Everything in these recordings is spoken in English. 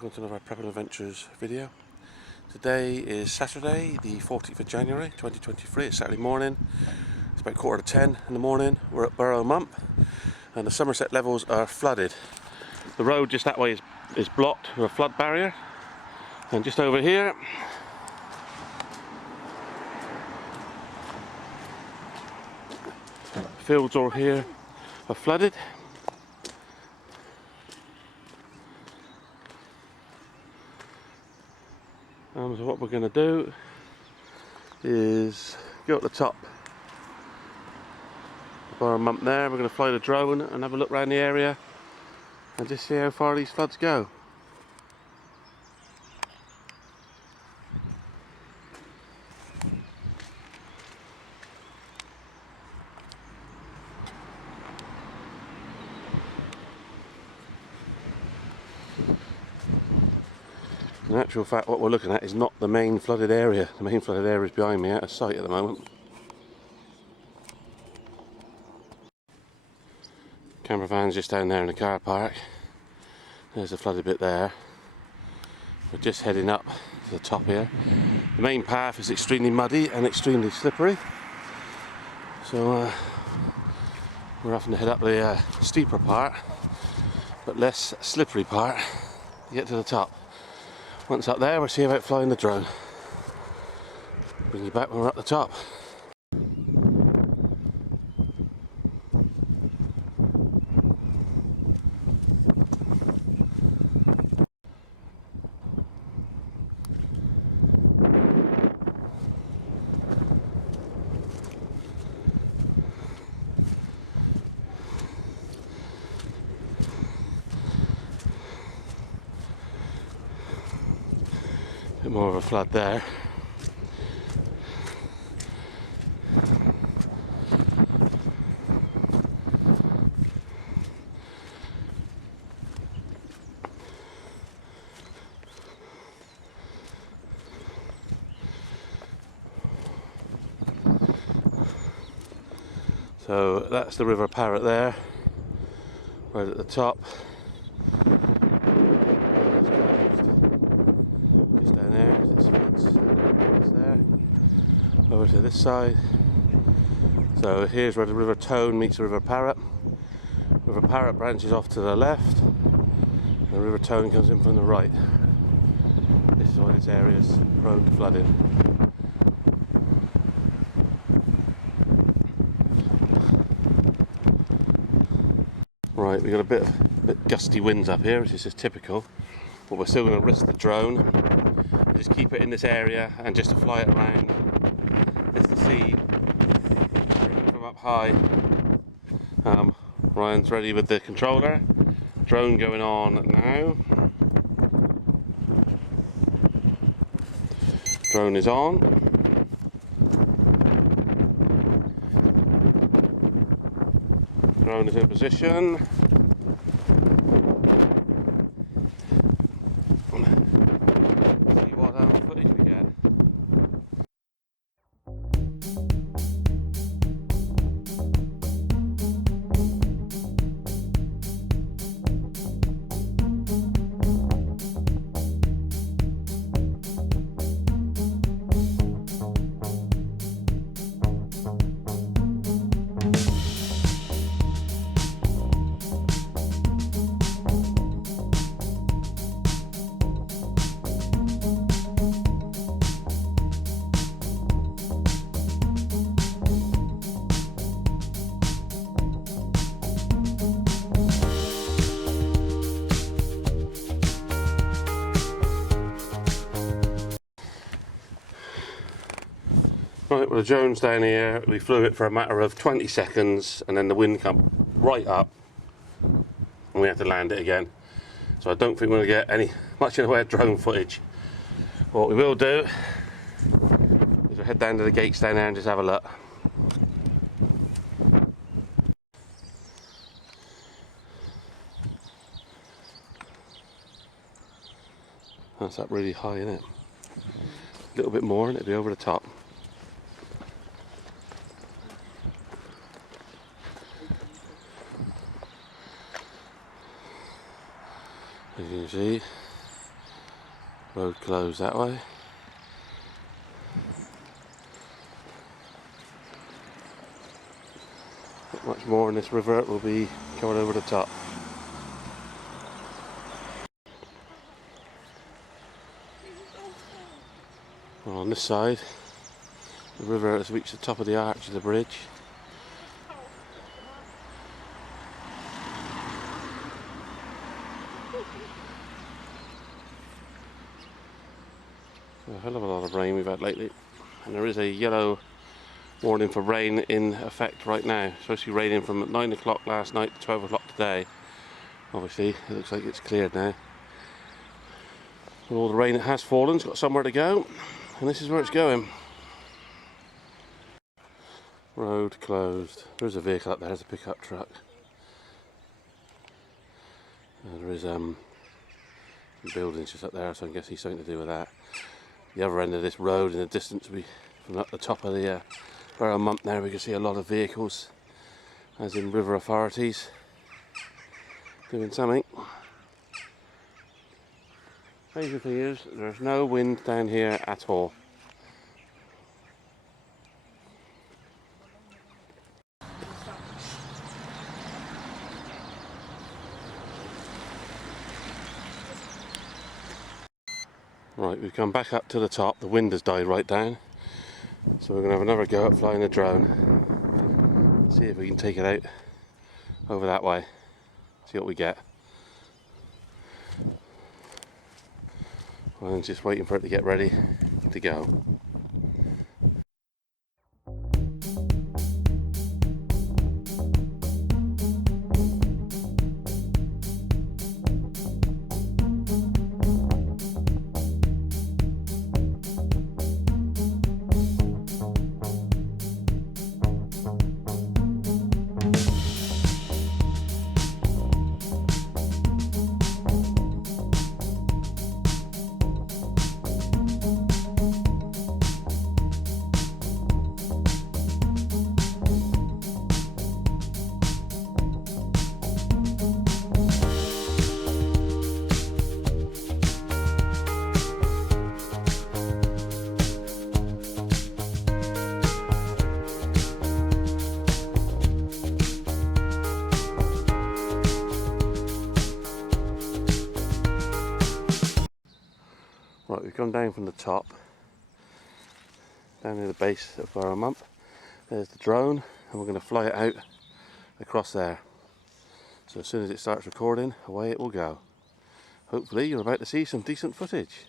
welcome to another Prep and Adventures video. Today is Saturday the 14th of January 2023. It's Saturday morning. It's about 9:45 in the morning. We're at Burrow Mump and the Somerset Levels are flooded. The road just that way is blocked with a flood barrier, and just over here fields over here are flooded. So what we're going to do is go up the top, Burrow Mump there. We're going to fly the drone and have a look around the area and just see how far these floods go. In actual fact, what we're looking at is not the main flooded area. The main flooded area is behind me, out of sight at the moment. Camera van's just down there in the car park. There's the flooded bit there. We're just heading up to the top here. The main path is extremely muddy and extremely slippery, so we're having to head up the steeper part but less slippery part to get to the top. Once up there, we'll see about flying the drone. Bring you back when we're at the top. Bit more of a flood there. So that's the River Parret there, right at the top. Just down there, this fence, that's there. Over to this side. So here's where the River Tone meets the River Parret. River Parret branches off to the left, and the River Tone comes in from the right. This is why this area is prone to flooding. Right, we've got a bit gusty winds up here, which is just typical, but we're still going to risk the drone, just keep it in this area and just to fly it around, just to see from up high. Ryan's ready with the controller, drone going on now. Drone is on. Drone is in position. See what footage we get. Right, well the drone's down here, we flew it for a matter of 20 seconds and then the wind come right up and we had to land it again. So I don't think we're going to get much in the way of drone footage. What we will do is we'll head down to the gates down there and just have a look. That's up really high, isn't it? A little bit more and it'll be over the top. As you can see, Road closed that way. Not much more in this river, it will be covered over the top. Well, on this side, the river has reached the top of the arch of the bridge. A hell of a lot of rain we've had lately, and there is a yellow warning for rain in effect right now. It's supposed to be raining from 9 o'clock last night to 12 o'clock today. Obviously, it looks like it's cleared now. But all the rain that has fallen's got somewhere to go, and this is where it's going. Road closed. There's a vehicle up there, there's a pickup truck. And there is some buildings just up there, so I guess he's something to do with that. The other end of this road in the distance, from up the top of the Burrow Mump there, we can see a lot of vehicles, as in river authorities, doing something. Amazing thing is, there's no wind down here at all. Right, we've come back up to the top, the wind has died right down, so we're going to have another go at flying a drone, see if we can take it out over that way, see what we get. I'm just waiting for it to get ready to go. Right, we've gone down from the top, down near the base of Burrow Mump. There's the drone, and we're going to fly it out across there. So as soon as it starts recording, away it will go. Hopefully you're about to see some decent footage.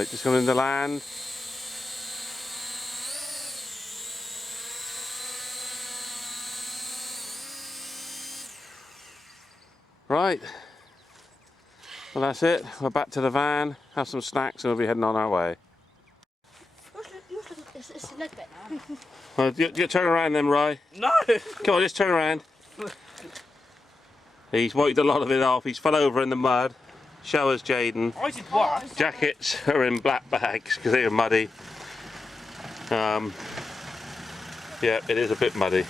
Right, just coming into land. Right, well that's it. We're back to the van, have some snacks and we'll be heading on our way. It's a leg bit now. Well, you turn around then, Roy. No! Come on, just turn around. He's wiped a lot of it off. He's fell over in the mud. Show us Jaden. I did what? Jackets are in black bags because they are muddy. Yeah, it is a bit muddy.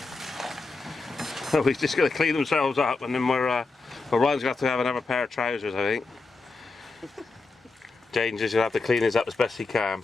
We're just going to clean themselves up and then Ryan's going to have another pair of trousers, I think. Jaden's just going to have to clean his up as best he can.